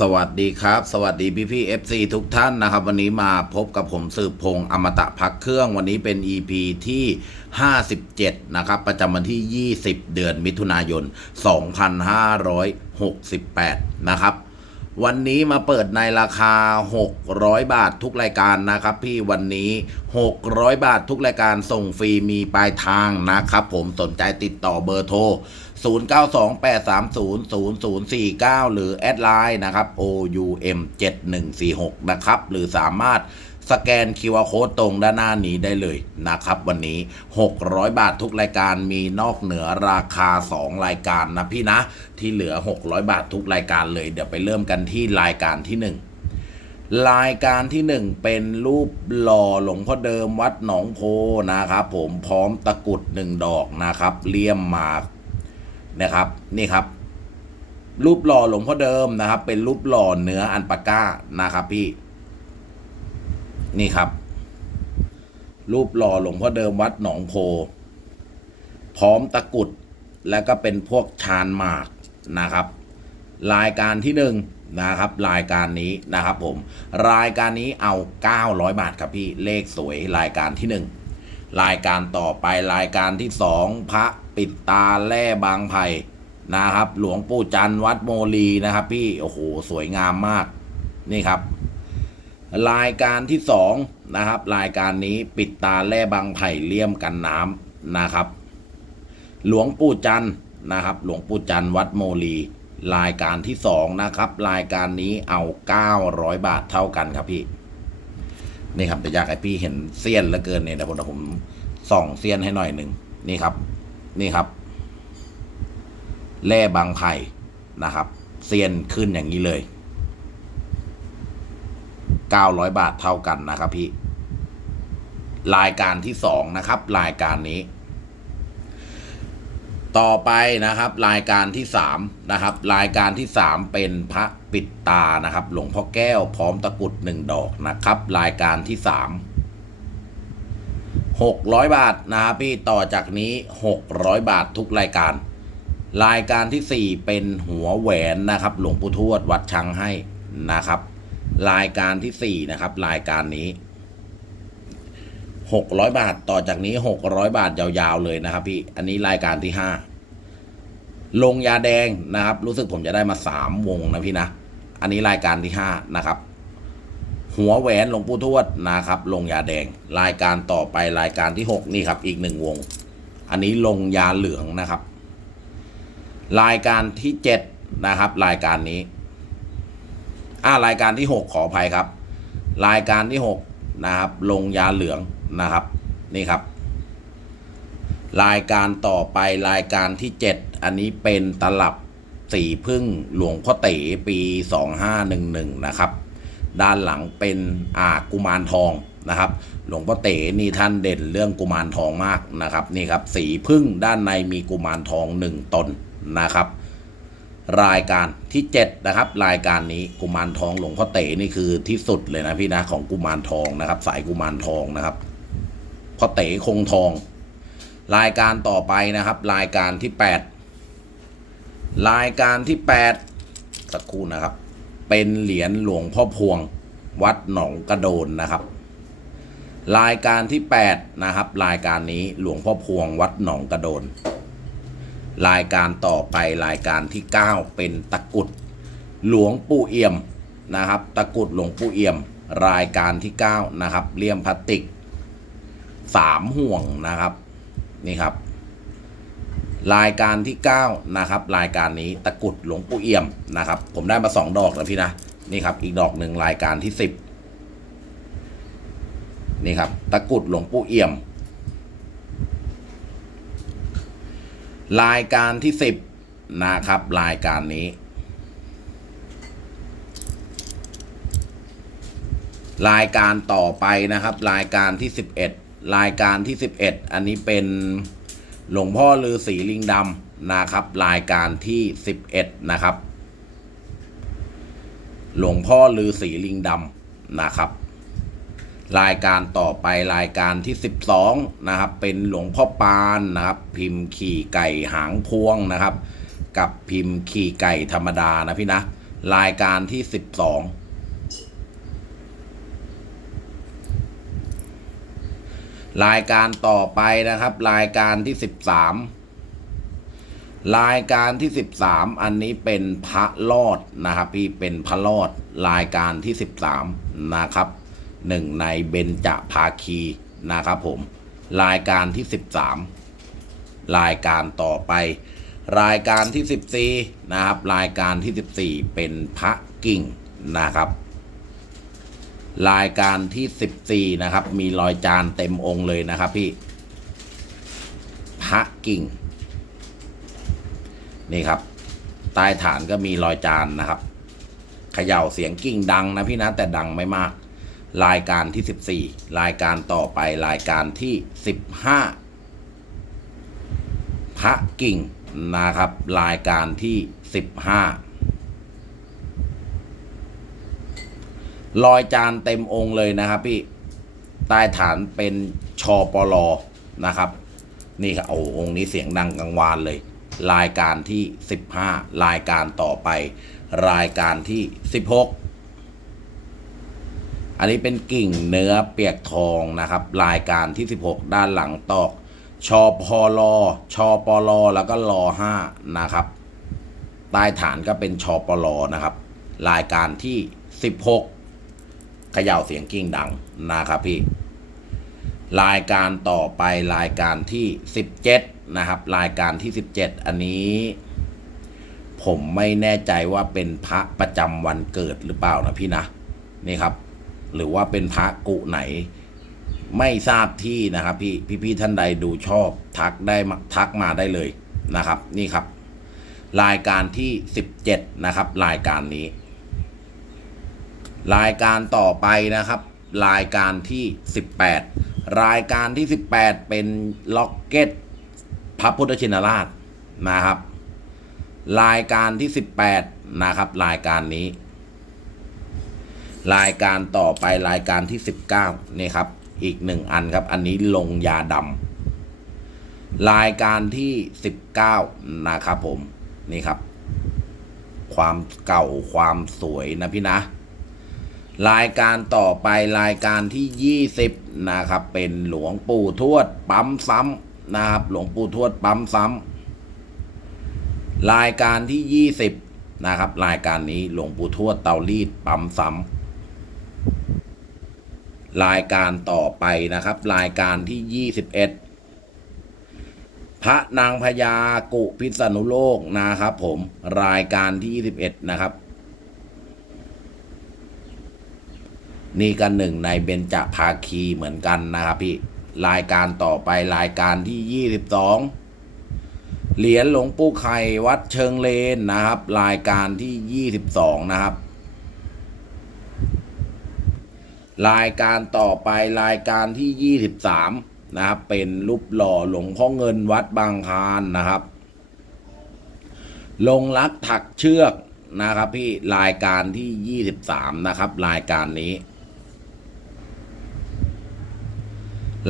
สวัสดีครับ สวัสดีพี่พี่เอฟซีทุกท่านนะครับ วันนี้มาพบกับผมสืบพงศ์อมตะพักเครื่องวันนี้เป็น EP ที่ 57 นะครับ ประจำวันที่ 20 เดือนมิถุนายน 2568 นะครับ วันนี้มาเปิดในราคา 600 บาททุกรายการนะครับ พี่วันนี้ 600 บาททุกรายการส่งฟรีมีปลายทางนะครับ ผมสนใจติดต่อเบอร์โทร 0928300049 หรือแอดไลน์นะครับ OUM 7146 นะครับ หรือสามารถ สแกน QR Code ตรงด้านหน้านี้ได้เลยนะครับ วันนี้ 600 บาททุกรายการมีนอกเหนือราคา 2 รายการนะพี่นะ ที่เหลือ 600 บาททุกรายการเลย เดี๋ยวไปเริ่มกันที่รายการที่ 1รายการที่ 1 เป็นรูปหล่อหลวงพ่อเดิมวัดหนองโพนะครับผมพร้อมตะกรุดหนึ่งดอกนะครับเลี่ยมมานะครับนี่ครับ รูปหล่อหลวงพ่อเดิมนะครับ เป็นรูปหล่อเนื้ออันปาก้านะครับพี่ นี่ครับ รูปหล่อหลวงพ่อเดิมวัดหนองโพ พร้อมตะกุดแล้วก็เป็นพวกชานหมากนะครับ รายการที่หนึ่งนะครับ รายการนี้นะครับผม รายการนี้เอา 900 บาทครับพี่เลขสวยรายการที่หนึ่งรายการต่อไปรายการที่สองพระปิดตาแร่บางไผ่นะครับ หลวงปู่จันวัดโมลีนะครับ พี่โอ้โหสวยงามมากนี่ครับ รายการที่สองนะครับรายการนี้ปิดตาแร่บางไผ่เลี่ยมกันน้ำนะครับ หลวงปู่จันนะครับ หลวงปู่จันวัดโมลี รายการที่สองนะครับ รายการนี้เอาเก้าร้อยบาทเท่ากันครับพี่นี่ครับแต่อยากให้พี่เห็นเสี้ยนเหลือเกินเนี่ยเดี๋ยวผมผมส่องเสี้ยนให้หน่อยหนึ่งนี่ครับ นี่ครับแร่บางไผ่นะครับเซียนขึ้นอย่างนี้เลย 900 บาทเท่ากันนะครับพี่ รายการที่สองนะครับ รายการนี้ ต่อไปนะครับ รายการที่สามนะครับ รายการที่สามเป็นพระปิดตานะครับ หลวงพ่อแก้วพร้อมตะกรุดหนึ่งดอกนะครับ รายการที่สามหกร้อยบาทนะครับพี่ต่อจากนี้หกร้อยบาททุกรายการ รายการที่สี่เป็นหัวแหวนนะครับ หลวงปู่ทวดวัดชังให้นะครับ รายการที่สี่นะครับ รายการนี้หกร้อยบาทต่อจากนี้หกร้อยบาทยาวๆเลยนะครับพี่ อันนี้รายการที่ห้าลงยาแดงนะครับ รู้สึกผมจะได้มาสามวงนะพี่นะ อันนี้รายการที่ห้านะครับ หัวแหวนหลวงปู่ทวดนะครับ ลงยาแดง รายการต่อไปรายการที่หกนี่ครับ อีกหนึ่งวง อันนี้ลงยาเหลืองนะครับ รายการที่เจ็ดนะครับ รายการนี้ อ่ารายการที่หกขออภัยครับ รายการที่หกนะครับ ลงยาเหลืองนะครับ นี่ครับ รายการต่อไปรายการที่เจ็ดอันนี้เป็นตลับสีพึ่งหลวงพ่อเต๋ปีสองห้าหนึ่งหนึ่งนะครับ ด้านหลังเป็นอ่ากุมารทองนะครับ หลวงพ่อเต๋นี่ท่านเด่นเรื่องกุมารทองมากนะครับ นี่ครับ สีพึ่งด้านในมีกุมารทองหนึ่งตนนะครับ รายการที่ 7 นะครับ รายการนี้กุมารทองหลวงพ่อเต๋นี่คือที่สุดเลยนะพี่นะของกุมารทองนะครับ สายกุมารทองนะครับพ่อเต๋คงทอง รายการต่อไปนะครับ รายการที่ 8 รายการที่ 8 สักครู่นะครับ เป็นเหรียญหลวงพ่อพวง วัดหนองกระโดนนะครับ รายการที่ 8 นะครับ รายการนี้หลวงพ่อพวงวัดหนองกระโดน รายการต่อไปรายการที่ 9 เป็นตะกุดหลวงปู่เอี่ยมนะครับ ตะกุดหลวงปู่เอี่ยม รายการที่ 9 นะครับเลี่ยมพลาสติกสามห่วงนะครับนี่ครับ รายการที่ 9 นะครับ รายการนี้ตะกุดหลวงปู่เอี่ยมนะครับ ผมได้มาสองดอกแล้วพี่นะนี่ครับ อีกดอกหนึ่งรายการที่ 10นี่ครับตะกุดหลวงปู่เอี่ยม รายการที่สิบนะครับ รายการนี้ รายการต่อไปนะครับ รายการที่สิบเอ็ดรายการที่สิบเอ็ดอันนี้เป็นหลวงพ่อฤาษีลิงดำนะครับ รายการที่สิบเอ็ดนะครับ หลวงพ่อฤาษีลิงดำนะครับ รายการต่อไปรายการที่ 12 นะครับ เป็นหลวงพ่อปานนะครับ พิมพ์ขี่ไก่หางพวงนะครับ กับพิมพ์ขี่ไก่ธรรมดานะพี่นะ รายการที่สิบสองรายการต่อไปนะครับ รายการที่สิบสามรายการที่สิบสามอันนี้เป็นพระลอดนะครับ พี่เป็นพระลอดรายการที่สิบสามนะครับ หนึ่งในเบญจภาคีนะครับผม รายการที่สิบสามรายการต่อไป รายการที่สิบสี่นะครับ รายการที่สิบสี่เป็นพระกิ่งนะครับ รายการที่สิบสี่นะครับ มีรอยจานเต็มองค์เลยนะครับพี่ พระกิ่ง นี่ครับ ใต้ฐานก็มีรอยจานนะครับเขย่าเสียงกิ่งดังนะพี่นะแต่ดังไม่มาก รายการที่สิบสี่รายการต่อไปรายการที่สิบห้าพระกิ่งนะครับ รายการที่สิบห้ารอยจานเต็มองค์เลยนะครับพี่ใต้ฐานเป็นชอปลอนะครับ นี่ครับโอ้องค์นี้เสียงดังกังวานเลย รายการที่ 15 รายการต่อไป รายการที่ 16 อันนี้เป็นกิ่งเนื้อเปียกทองนะครับรายการที่ 16 ด้านหลังตอกชอพอลอชอปลอแล้วก็รอ5นะครับใต้ฐานก็เป็นชอปลอนะครับ รายการที่ 16เขย่าเสียงกิ่งดังนะครับพี่รายการต่อไปรายการที่ 17 นะครับ รายการที่ 17 อันนี้ ผมไม่แน่ใจว่าเป็นพระประจำวันเกิดหรือเปล่านะพี่นะนี่ครับ หรือว่าเป็นพระกุไหน ไม่ทราบที่นะครับ พี่พี่ๆท่านใดดูชอบทักได้ทักมาได้เลยนะครับ นี่ครับ รายการที่ 17 นะครับ รายการนี้ รายการต่อไปนะครับ รายการที่ 18 รายการที่ 18 เป็นล็อกเก็ตพระพุทธชินราชนะครับ รายการที่ 18 นะครับ รายการนี้ รายการต่อไปรายการที่ 19นี่ครับ อีกหนึ่งอันครับ อันนี้ลงยาดำรายการที่ 19 นะครับผม นี่ครับ ความเก่าความสวยนะพี่นะ รายการต่อไปรายการที่ 20 นะครับ เป็นหลวงปู่ทวดปั๊มซ้ำนะครับ หลวงปู่ทวดปั๊มซ้ำรายการที่ 20นะครับรายการนี้หลวงปู่ทวดเตารีดปั๊มซ้ำ รายการต่อไปนะครับ รายการที่ 21 พระนางพญากุพิษณุโลกนะครับผมรายการที่ 21 นะครับ นี่ก็หนึ่งในเบญจภาคีเหมือนกันนะครับพี่รายการต่อไปรายการที่ 22 เหรียญหลวงปู่ไข่วัดเชิงเลนนะครับ รายการที่ 22 นะครับ รายการต่อไปรายการที่ 23 นะครับ เป็นรูปหล่อหลวงพ่อเงินวัดบางคานนะครับ ลงรักถักเชือกนะครับ พี่รายการที่ 23 นะครับ รายการนี้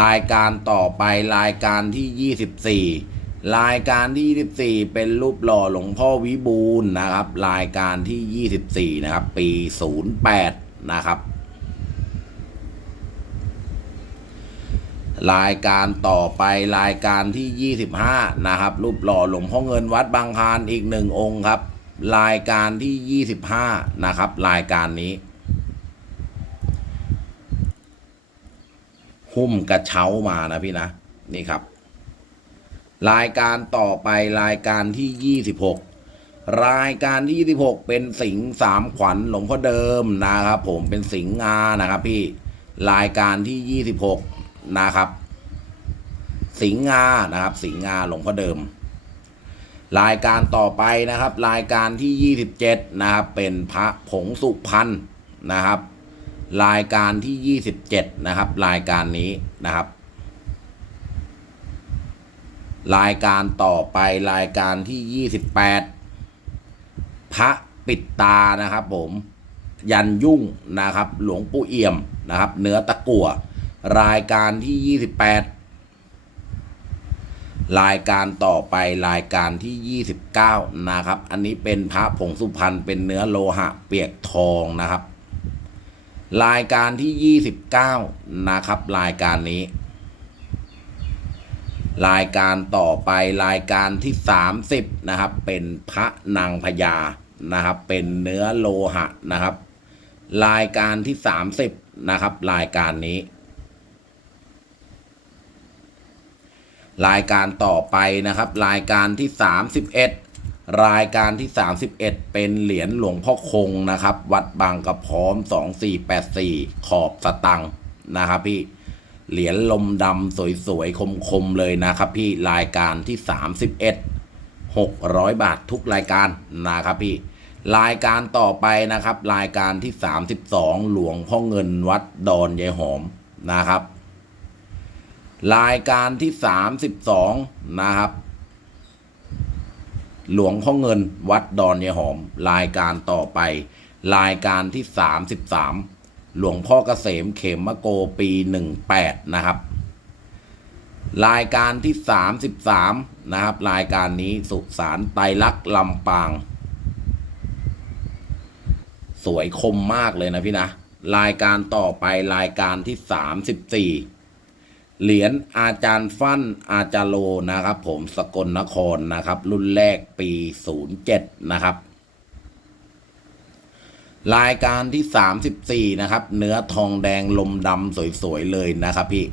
รายการต่อไปรายการที่ 24 รายการที่ 24 เป็นรูปหล่อหลวงพ่อวิบูลนะครับ รายการที่ 24 นะครับ ปี 08 นะครับ รายการต่อไปรายการที่ 25 นะครับ รูปหล่อหลวงพ่อเงินวัดบางคานอีกหนึ่งองค์ครับ รายการที่ 25 นะครับ รายการนี้ หุ้มกระเช้ามานะพี่นะ นี่ครับ รายการต่อไปรายการที่ 26 รายการที่ 26 เป็นสิงสามขวัญหลวงพ่อเดิมนะครับ ผมเป็นสิงงานะครับ พี่รายการที่ 26 นะครับ สิงห์งานะครับ สิงห์งาหลวงพ่อเดิม รายการต่อไปนะครับ รายการที่ 27 นะครับ เป็นพระผงสุพรรณนะครับ รายการที่ 27 นะครับ รายการนี้นะครับ รายการต่อไปรายการที่ 28 พระปิดตานะครับ ผมยันยุ่งนะครับ หลวงปู่เอี่ยมนะครับ เนื้อตะกั่ว รายการที่ 28 รายการต่อไปรายการที่ 29 นะครับ อันนี้เป็นพระผงสุพรรณเป็นเนื้อโลหะเปียกทองนะครับ รายการที่ 29 นะครับ รายการนี้ รายการต่อไปรายการที่ 30 นะครับ เป็นพระนางพญานะครับ เป็นเนื้อโลหะนะครับ รายการที่ 30 นะครับ รายการนี้ รายการต่อไปนะครับ รายการที่ 31 รายการที่ 31 เป็นเหรียญหลวงพ่อคงนะครับ วัดบางกระพร้อม 2484 ขอบสตังค์นะครับพี่เหรียญลมดำสวยๆ คมๆ เลยนะครับพี่รายการที่ 31 600 บาททุกรายการนะครับพี่รายการต่อไปนะครับ รายการที่ 32 หลวงพ่อเงินวัดดอนยายหอมนะครับ รายการที่ 32 นะครับ หลวงพ่อเงินวัดดอนยายหอม รายการต่อไป รายการที่ 33 หลวงพ่อเกษมเขมมะโกปี 18 นะครับ รายการที่ 33 นะครับ รายการนี้สุสานไตรลักษณ์ลำปาง สวยคมมากเลยนะพี่นะ รายการต่อไปรายการที่ 34 เหรียญอาจารย์ฟั่นอาจารโลนะครับ ผมสกลนครนะครับ รุ่นแรกปี 07 นะครับ รายการที่ 34 นะครับ เนื้อทองแดงลมดำสวยๆ เลยนะครับพี่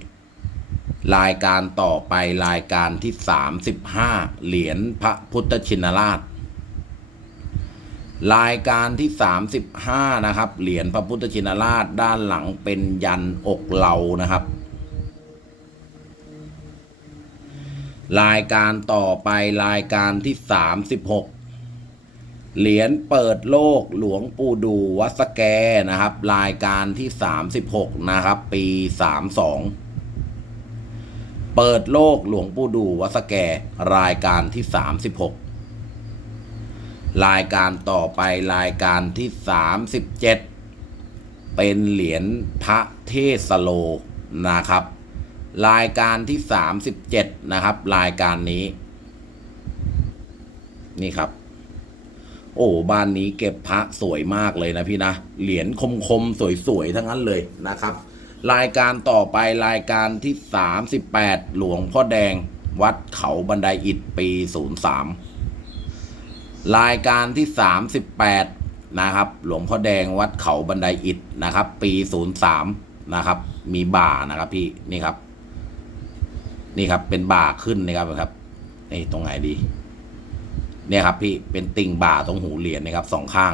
รายการต่อไปรายการที่ 35 เหรียญพระพุทธชินราช รายการที่ 35 นะครับ เหรียญพระพุทธชินราชด้านหลังเป็นยันอกเหลานะครับ รายการต่อไปรายการที่36เหรียญเปิดโลกหลวงปู่ดูวัสแกนะครับ รายการที่36นะครับ ปี32เปิดโลกหลวงปู่ดูวัสแกรายการที่36รายการต่อไปรายการที่37เป็นเหรียญพระเทศโลนะครับ รายการที่37นะครับ รายการนี้ นี่ครับ โอ้บ้านนี้เก็บพระสวยมากเลยนะพี่นะ เหรียญคมๆ สวยๆ ทั้งนั้นเลยนะครับ รายการต่อไปรายการที่38หลวงพ่อแดง วัดเขาบันไดอิฐปี03รายการที่38นะครับ หลวงพ่อแดงวัดเขาบันไดอิฐนะครับ ปี03นะครับ มีบ่านะครับพี่นี่ครับ นี่ครับเป็นบ่าขึ้นนะครับครับนี่ตรงไหนดี เนี่ยครับพี่เป็นติ่งบ่าตรงหูเหรียญนะครับสองข้าง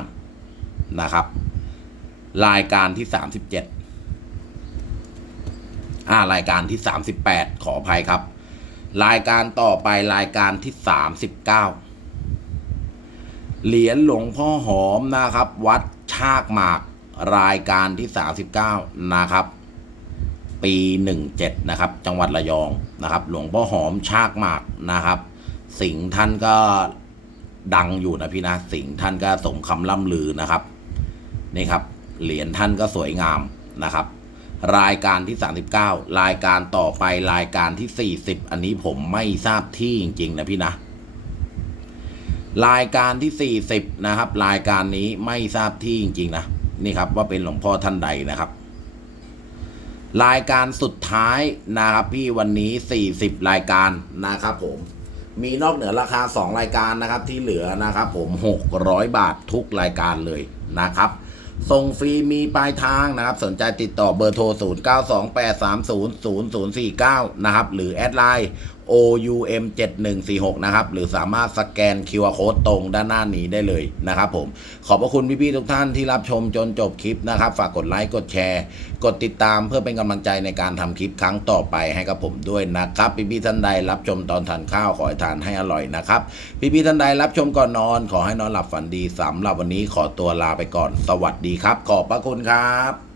นะครับ รายการที่สามสิบเจ็ดอ่ารายการที่สามสิบแปดขออภัยครับ รายการต่อไปรายการที่สามสิบเก้าเหรียญหลวงพ่อหอมนะครับ วัดชากหมากรายการที่สามสิบเก้านะครับ ปีหนึ่งเจ็ดนะครับ จังหวัดระยองนะครับ หลวงพ่อหอมชากหมากนะครับ สิงห์ท่านก็ดังอยู่นะพี่นะ สิงห์ท่านก็สมคำล่ำลือนะครับนี่ครับ เหรียญท่านก็สวยงามนะครับ รายการที่ 39 รายการต่อไปรายการที่ 40 อันนี้ผมไม่ทราบที่จริง ๆ นะพี่นะ รายการที่ 40 นะครับ รายการนี้ไม่ทราบที่จริง ๆ นะนี่ครับว่าเป็นหลวงพ่อท่านใดนะครับ รายการสุดท้ายนะครับพี่วันนี้ 40 รายการนะครับผมมีนอกเหนือราคา 2 รายการนะครับที่เหลือนะครับผม 600 บาททุกรายการเลยนะครับ ส่งฟรีมีปลายทางนะครับ สนใจติดต่อเบอร์โทร 0928300049 นะครับ หรือแอดไลน์ OUM 7146 นะครับ หรือสามารถสแกน QR Code ตรงด้านหน้านี้ได้เลยนะครับผม ขอบพระคุณพี่ๆทุกท่านที่รับชมจนจบคลิปนะครับ ฝากกดไลค์ กดแชร์ กดติดตามเพื่อเป็นกำลังใจในการทำคลิปครั้งต่อไปให้กับผมด้วยนะครับ พี่ๆท่านใดรับชมตอนทานข้าวขอให้ทานให้อร่อยนะครับ พี่ๆท่านใดรับชมก่อนนอน ขอให้นอนหลับฝันดีสำหรับวันนี้ขอตัวลาไปก่อน สวัสดีดีครับ ขอบพระคุณครับ